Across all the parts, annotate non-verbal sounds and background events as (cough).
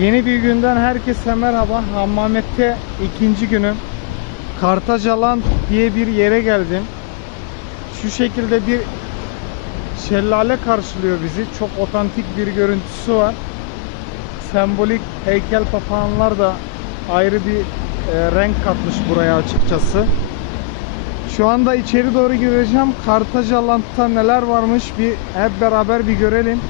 Yeni bir günden herkese merhaba. Hammamette ikinci günüm. Kartacalan diye bir yere geldim. Şu şekilde bir şelale karşılıyor bizi. Çok otantik bir görüntüsü var. Sembolik heykel papağanlar da ayrı bir e, renk katmış buraya açıkçası. Şu anda içeri doğru gireceğim. Kartacaland'da neler varmış bir hep beraber bir görelim.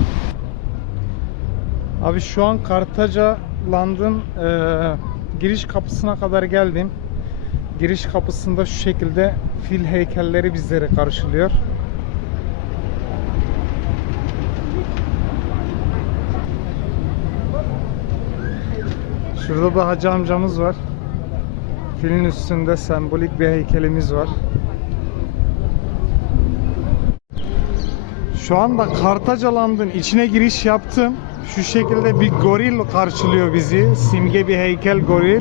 Abi şu an Kartaca Land'ın e, giriş kapısına kadar geldim. Giriş kapısında şu şekilde fil heykelleri bizleri karşılıyor. Şurada da hacı amcamız var. Filin üstünde sembolik bir heykelimiz var. Şu anda Kartacaland'ın içine giriş yaptım. Şu şekilde bir goril karşılıyor bizi. Simge bir heykel goril.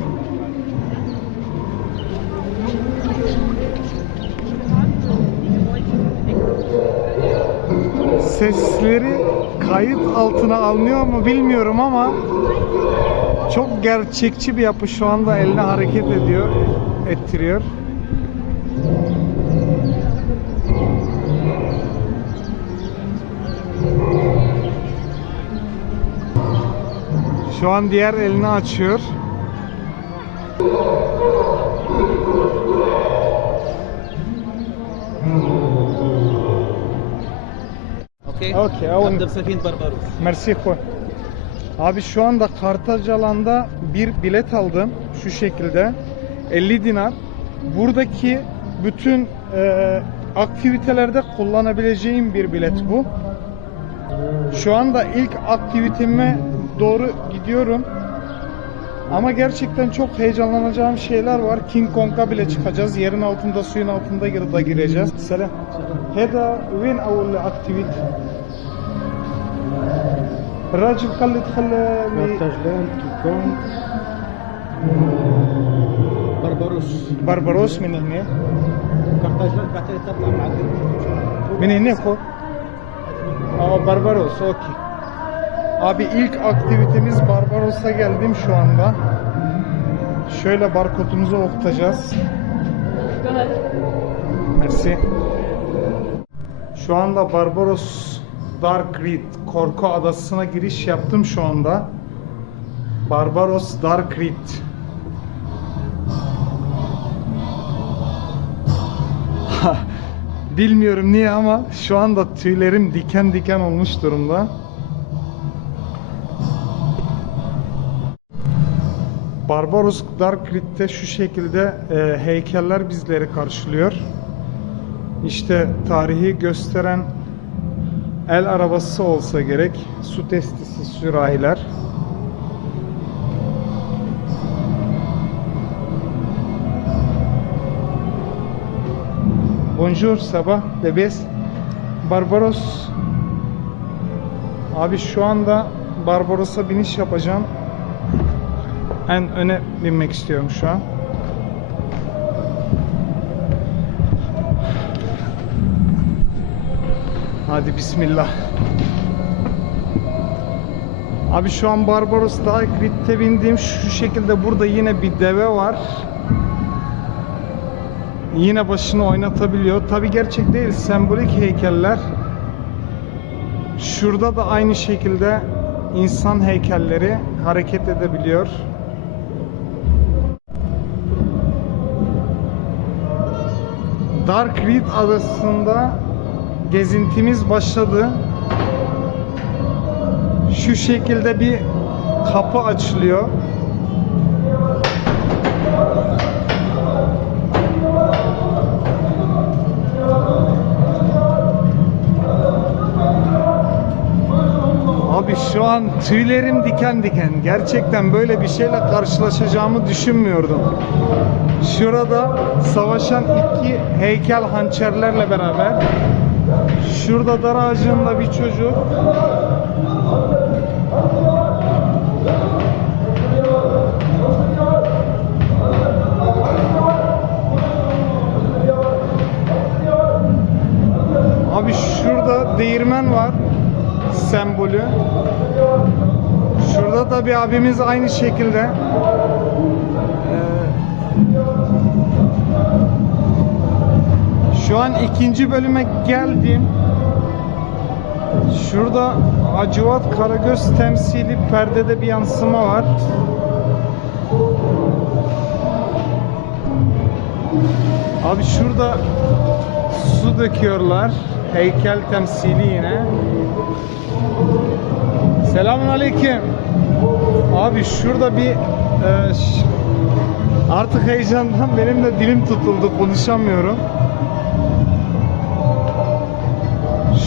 Sesleri kayıt altına alınıyor mu bilmiyorum ama çok gerçekçi bir yapı şu anda eline hareket ediyor, ettiriyor. Şu an diğer elini açıyor. Okay. Okay, Abdülfetin Barbaros. Merci Abi şu anda Kartacalan'da bir bilet aldım şu şekilde. 50 dinar. Buradaki bütün e, aktivitelerde kullanabileceğim bir bilet bu. Şu anda ilk aktivitemi doğru gidiyorum. Ama gerçekten çok heyecanlanacağım şeyler var. King Kong'a bile çıkacağız. Yerin altında, suyun altında da gireceğiz. Selam. Heda وين أول aktivite? الراجل قال لي ادخل كارتاجلان كيكون بربروس بربروس من هنا كارتاجلان بعدين تطلع مع الجنوب. من هنا فوق Aa Barbaros okey. Abi ilk aktivitemiz Barbaros'a geldim şu anda. Şöyle barkodumuzu okutacağız. Mersi. Şu anda Barbaros Dark Reed Korku Adası'na giriş yaptım şu anda. Barbaros Dark Reed. (laughs) Bilmiyorum niye ama şu anda tüylerim diken diken olmuş durumda. Barbaros Dark Reed'de şu şekilde e, heykeller bizleri karşılıyor. İşte tarihi gösteren el arabası olsa gerek. Su testisi sürahiler. Bonjour, sabah, bebes. Barbaros. Abi şu anda Barbaros'a biniş yapacağım. En öne binmek istiyorum şu an. Hadi bismillah. Abi şu an Barbaros daha Grid'de bindiğim şu şekilde burada yine bir deve var. Yine başını oynatabiliyor. Tabi gerçek değil, sembolik heykeller. Şurada da aynı şekilde insan heykelleri hareket edebiliyor. Dark Reed adasında gezintimiz başladı. Şu şekilde bir kapı açılıyor. Şu an tüylerim diken diken. Gerçekten böyle bir şeyle karşılaşacağımı düşünmüyordum. Şurada savaşan iki heykel hançerlerle beraber. Şurada dar ağacında bir çocuk. Sembolü. Şurada da bir abimiz aynı şekilde. Ee, Şu an ikinci bölüme geldim. Şurada Hacivat Karagöz temsili perdede bir yansıma var. Abi şurada su döküyorlar. Heykel temsili yine. Selamun aleyküm. Abi şurada bir e, artık heyecandan benim de dilim tutuldu konuşamıyorum.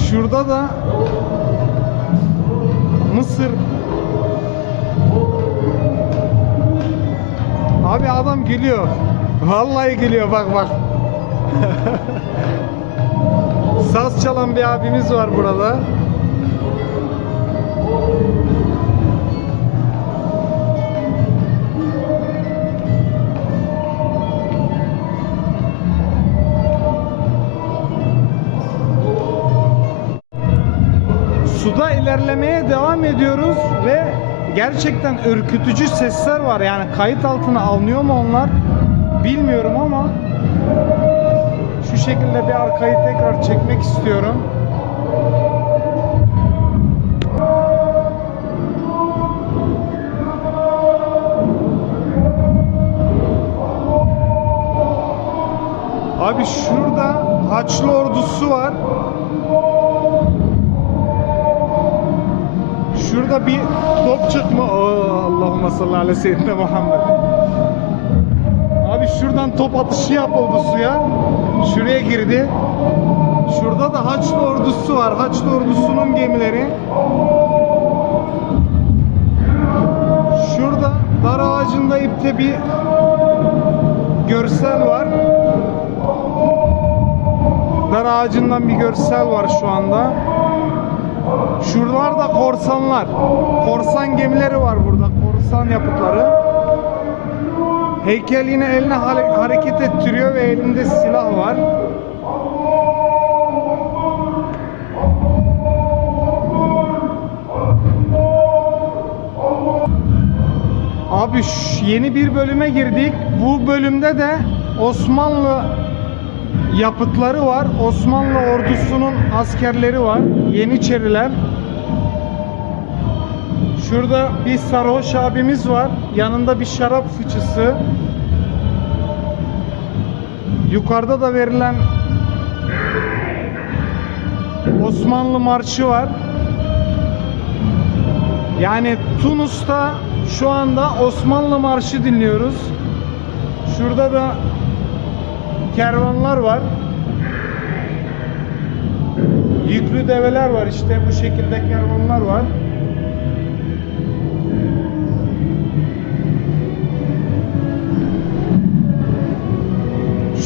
Şurada da Mısır Abi adam gülüyor. Vallahi gülüyor bak bak. (laughs) Saz çalan bir abimiz var burada. İlerlemeye devam ediyoruz ve gerçekten ürkütücü sesler var. Yani kayıt altına alınıyor mu onlar bilmiyorum ama şu şekilde bir arkayı tekrar çekmek istiyorum. Abi şurada Haçlı ordusu var. Şurada bir top çıkma. Oo, Allahümme salli ala seyyidina Muhammed. Abi şuradan top atışı yapıldı suya. Şuraya girdi. Şurada da Haçlı ordusu var. Haçlı ordusunun gemileri. Şurada dar ağacında ipte bir görsel var. Dar ağacından bir görsel var şu anda. Şuralarda korsanlar. Korsan gemileri var burada. Korsan yapıtları. Heykel yine eline hare- hareket ettiriyor ve elinde silah var. Abi yeni bir bölüme girdik. Bu bölümde de Osmanlı yapıtları var. Osmanlı ordusunun askerleri var. Yeniçeriler. Şurada bir sarhoş abimiz var. Yanında bir şarap fıçısı. Yukarıda da verilen Osmanlı marşı var. Yani Tunus'ta şu anda Osmanlı marşı dinliyoruz. Şurada da kervanlar var. Yüklü develer var işte bu şekilde kervanlar var.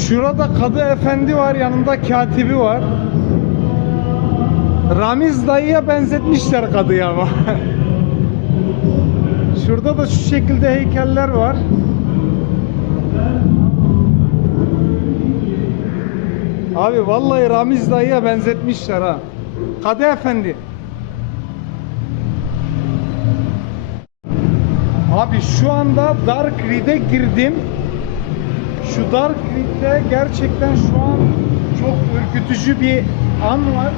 Şurada kadı efendi var yanında katibi var. Ramiz dayıya benzetmişler kadıyı ama. (laughs) Şurada da şu şekilde heykeller var. Abi vallahi Ramiz dayıya benzetmişler ha. Kadı efendi. Abi şu anda Dark Reed'e girdim. Şu Dark Reed'de gerçekten şu an çok ürkütücü bir an var.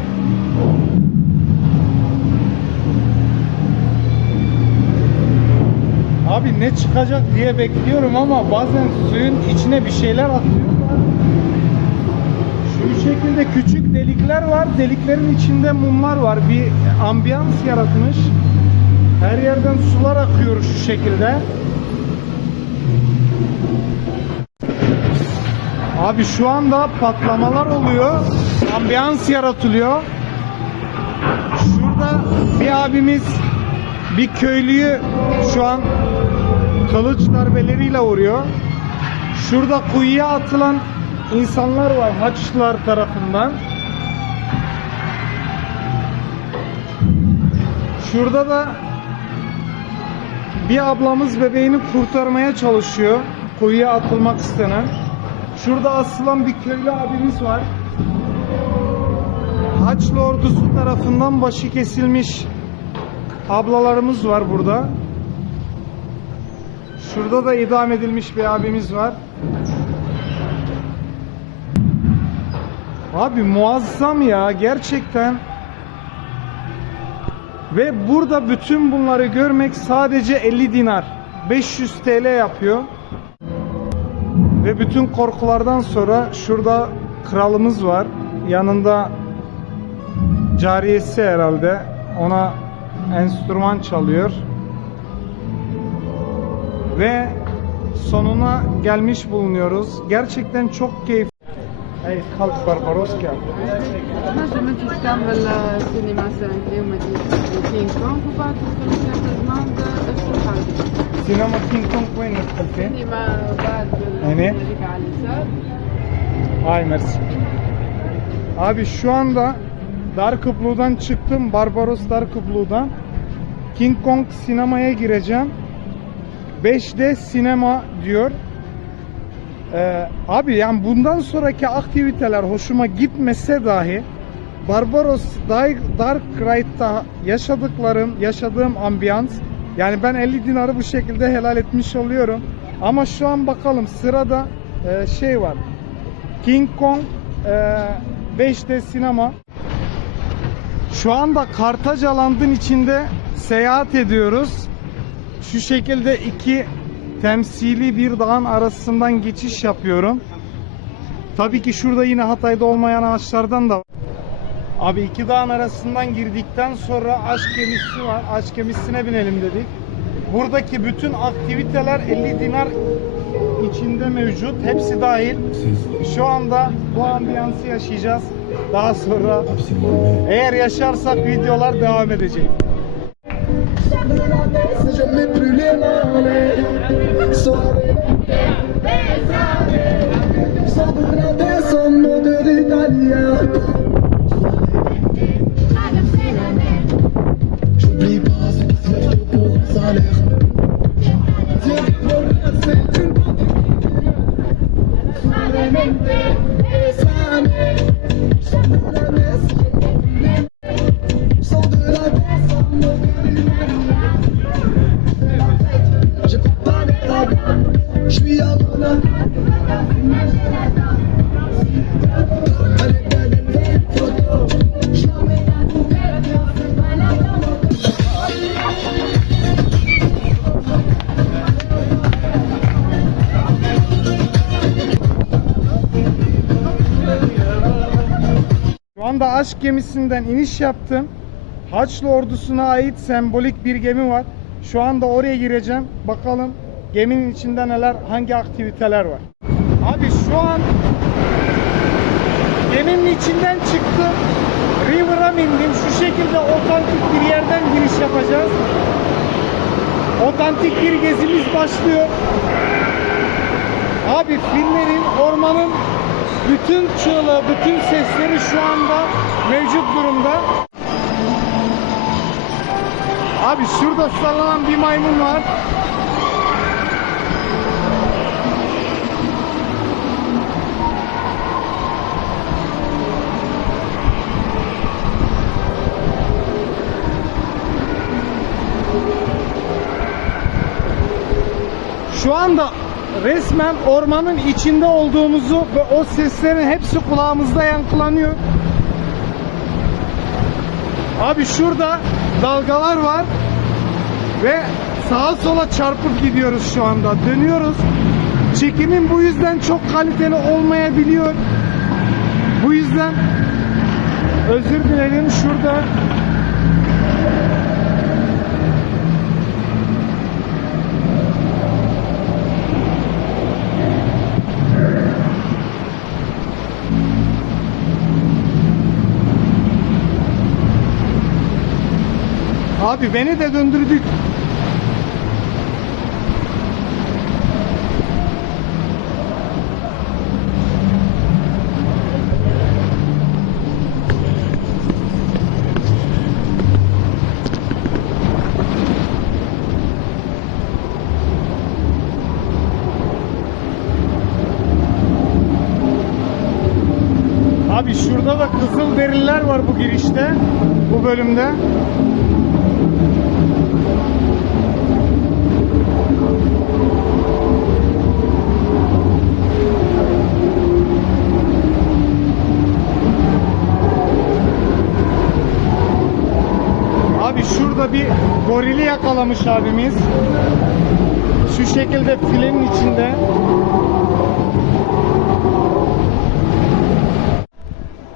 Abi ne çıkacak diye bekliyorum ama bazen suyun içine bir şeyler atıyorlar. Şu şekilde küçük delikler var. Deliklerin içinde mumlar var. Bir ambiyans yaratmış. Her yerden sular akıyor şu şekilde. Abi şu anda patlamalar oluyor. Ambiyans yaratılıyor. Şurada bir abimiz bir köylüyü şu an kılıç darbeleriyle vuruyor. Şurada kuyuya atılan insanlar var Haçlılar tarafından. Şurada da bir ablamız bebeğini kurtarmaya çalışıyor. Kuyuya atılmak istenen. Şurada asılan bir köylü abimiz var. Haçlı ordusu tarafından başı kesilmiş ablalarımız var burada. Şurada da idam edilmiş bir abimiz var. Abi muazzam ya gerçekten. Ve burada bütün bunları görmek sadece 50 dinar. 500 TL yapıyor. Ve bütün korkulardan sonra şurada kralımız var. Yanında cariyesi herhalde. Ona enstrüman çalıyor. Ve sonuna gelmiş bulunuyoruz. Gerçekten çok keyif. Hey, kalk Barbaros gel. ما جمعت تعمل سينما سانكي ومدينة كينج كونغ وبعد تدخل الماند الشرحة Sinema King Kong وين دخلتي؟ سينما بعد يعني؟ نجيك على اليسار Ay mersi. Abi şu anda Dark Blue'dan çıktım. Barbaros Dark Blue'dan. King Kong sinemaya gireceğim. 5D sinema diyor. Ee, abi yani bundan sonraki aktiviteler hoşuma gitmese dahi Barbaros Dark Ride'da yaşadıklarım, yaşadığım ambiyans yani ben 50 dinarı bu şekilde helal etmiş oluyorum. Ama şu an bakalım sırada e, şey var. King Kong e, 5D sinema. Şu anda Kartacaland'ın içinde seyahat ediyoruz. Şu şekilde iki temsili bir dağın arasından geçiş yapıyorum. Tabii ki şurada yine Hatay'da olmayan ağaçlardan da var. Abi iki dağın arasından girdikten sonra aşk gemisi var. Aşk gemisine binelim dedik. Buradaki bütün aktiviteler 50 dinar içinde mevcut. Hepsi dahil. Şu anda bu ambiyansı yaşayacağız. Daha sonra eğer yaşarsak videolar devam edecek. love. So aşk gemisinden iniş yaptım. Haçlı ordusuna ait sembolik bir gemi var. Şu anda oraya gireceğim. Bakalım geminin içinde neler, hangi aktiviteler var. Abi şu an geminin içinden çıktım. River'a bindim. Şu şekilde otantik bir yerden giriş yapacağız. Otantik bir gezimiz başlıyor. Abi filmlerin, ormanın bütün çığlığı, bütün sesleri şu anda mevcut durumda. Abi şurada sallanan bir maymun var. Şu anda resmen ormanın içinde olduğumuzu ve o seslerin hepsi kulağımızda yankılanıyor. Abi şurada dalgalar var ve sağa sola çarpıp gidiyoruz şu anda. Dönüyoruz. Çekimin bu yüzden çok kaliteli olmayabiliyor. Bu yüzden özür dilerim şurada Abi beni de döndürdük. Abi şurada da kızıl deriler var bu girişte. Bu bölümde. Gorili yakalamış abimiz. Şu şekilde filenin içinde.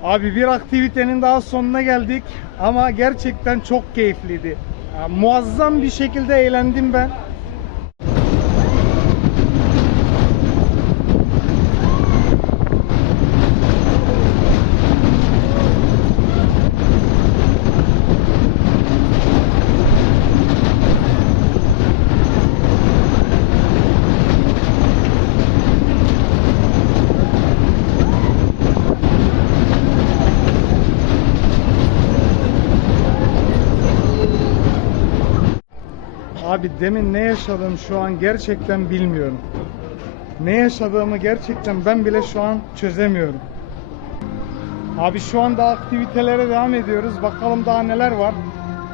Abi bir aktivitenin daha sonuna geldik ama gerçekten çok keyifliydi. Ya, muazzam bir şekilde eğlendim ben. Abi demin ne yaşadım şu an gerçekten bilmiyorum. Ne yaşadığımı gerçekten ben bile şu an çözemiyorum. Abi şu anda aktivitelere devam ediyoruz. Bakalım daha neler var.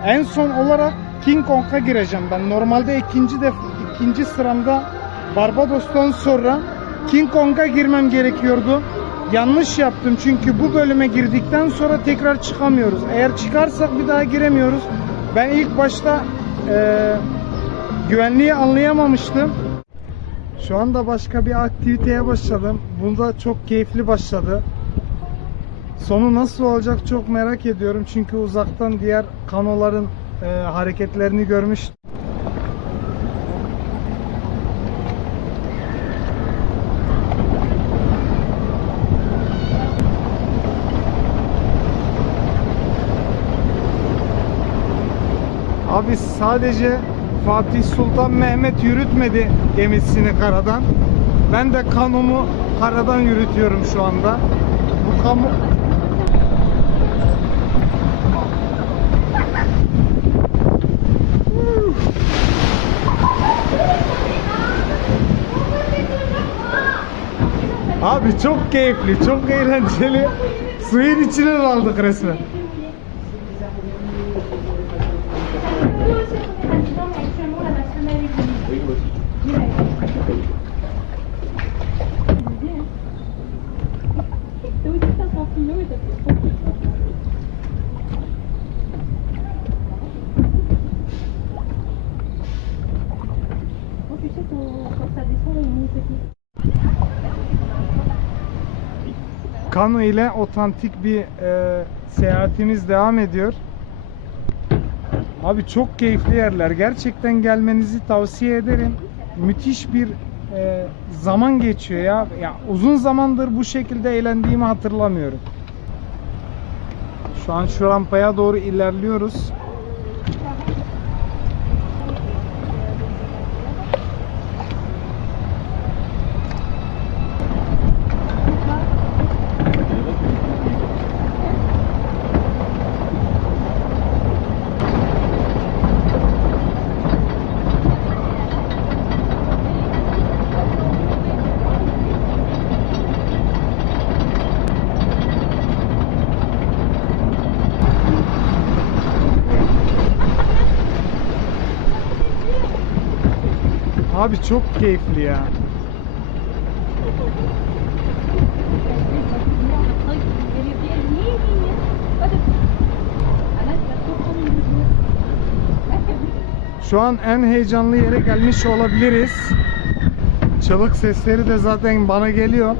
En son olarak King Kong'a gireceğim ben. Normalde ikinci de ikinci sıramda Barbados'tan sonra King Kong'a girmem gerekiyordu. Yanlış yaptım çünkü bu bölüme girdikten sonra tekrar çıkamıyoruz. Eğer çıkarsak bir daha giremiyoruz. Ben ilk başta güvenliği anlayamamıştım. Şu anda başka bir aktiviteye başladım. Bunda çok keyifli başladı. Sonu nasıl olacak çok merak ediyorum. Çünkü uzaktan diğer kanoların e, hareketlerini görmüş. Abi sadece Fatih Sultan Mehmet yürütmedi gemisini karadan. Ben de kanomu karadan yürütüyorum şu anda. Bu kamu Abi çok keyifli, çok eğlenceli. Suyun içine daldık resmen. Kano ile otantik bir e, seyahatimiz devam ediyor. Abi çok keyifli yerler. Gerçekten gelmenizi tavsiye ederim. Müthiş bir e, zaman geçiyor ya. Ya uzun zamandır bu şekilde eğlendiğimi hatırlamıyorum. Şu an şu rampaya doğru ilerliyoruz. Abi çok keyifli ya. Şu an en heyecanlı yere gelmiş olabiliriz. Çığlık sesleri de zaten bana geliyor.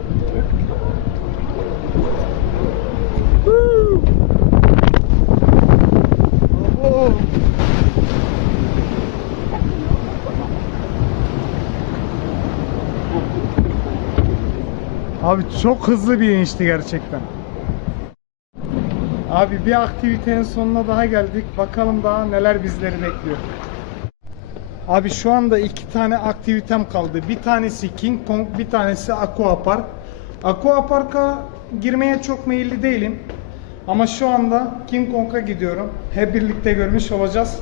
Abi çok hızlı bir inişti gerçekten. Abi bir aktivitenin sonuna daha geldik. Bakalım daha neler bizleri bekliyor. Abi şu anda iki tane aktivitem kaldı. Bir tanesi King Kong, bir tanesi Aqua Park. Aqua Park'a girmeye çok meyilli değilim. Ama şu anda King Kong'a gidiyorum. Hep birlikte görmüş olacağız.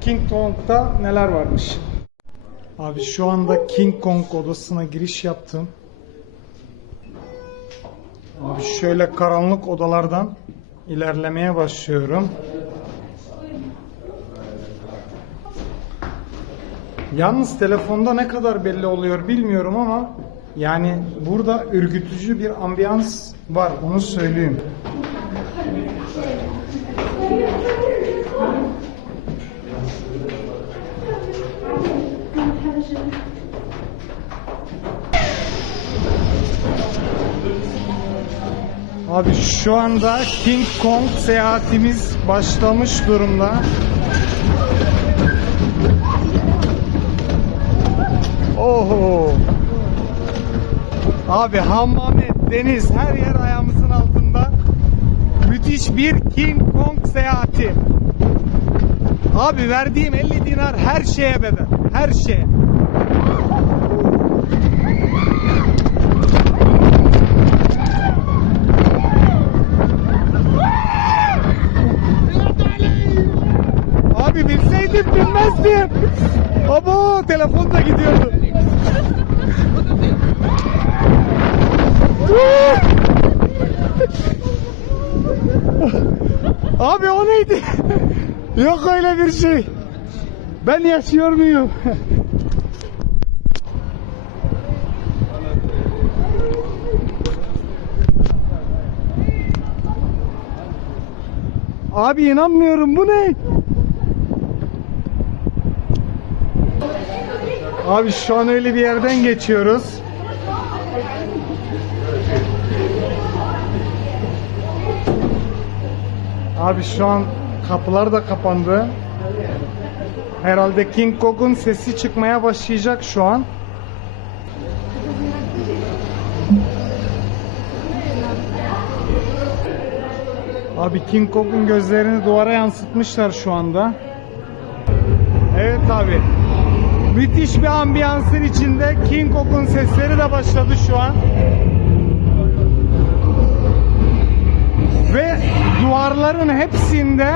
King Kong'da neler varmış. Abi şu anda King Kong odasına giriş yaptım. Şöyle karanlık odalardan ilerlemeye başlıyorum. Yalnız telefonda ne kadar belli oluyor bilmiyorum ama yani burada ürkütücü bir ambiyans var onu söyleyeyim. Abi şu anda King Kong seyahatimiz başlamış durumda. Oho. Abi hammamet, deniz her yer ayağımızın altında. Müthiş bir King Kong seyahati. Abi verdiğim 50 dinar her şeye bedel. Her şeye. Abo telefon da gidiyordu. (laughs) Abi o neydi? Yok öyle bir şey. Ben yaşıyor muyum? (laughs) Abi inanmıyorum bu ne? Abi şu an öyle bir yerden geçiyoruz. Abi şu an kapılar da kapandı. Herhalde King Kong'un sesi çıkmaya başlayacak şu an. Abi King Kong'un gözlerini duvara yansıtmışlar şu anda. Evet abi. Müthiş bir ambiyansın içinde King Kong'un sesleri de başladı şu an. Ve duvarların hepsinde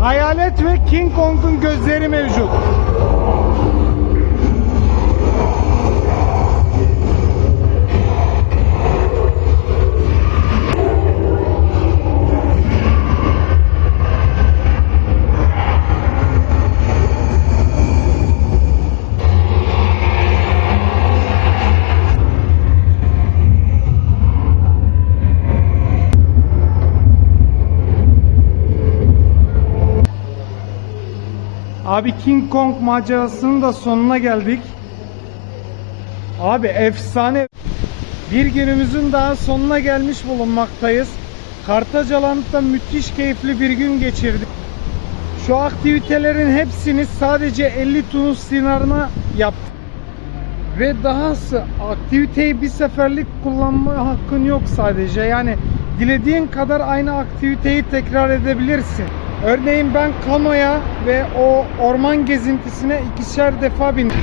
Hayalet ve King Kong'un gözleri mevcut. Abi King Kong macerasının da sonuna geldik. Abi efsane bir günümüzün daha sonuna gelmiş bulunmaktayız. Kartacalan'da müthiş keyifli bir gün geçirdik. Şu aktivitelerin hepsini sadece 50 Tunus dinarına yaptık. Ve dahası aktiviteyi bir seferlik kullanma hakkın yok sadece. Yani dilediğin kadar aynı aktiviteyi tekrar edebilirsin. Örneğin ben kanoya ve o orman gezintisine ikişer defa bindim.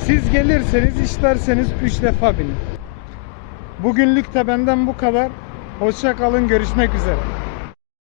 Siz gelirseniz isterseniz üç defa binin. Bugünlük de benden bu kadar. Hoşça kalın görüşmek üzere.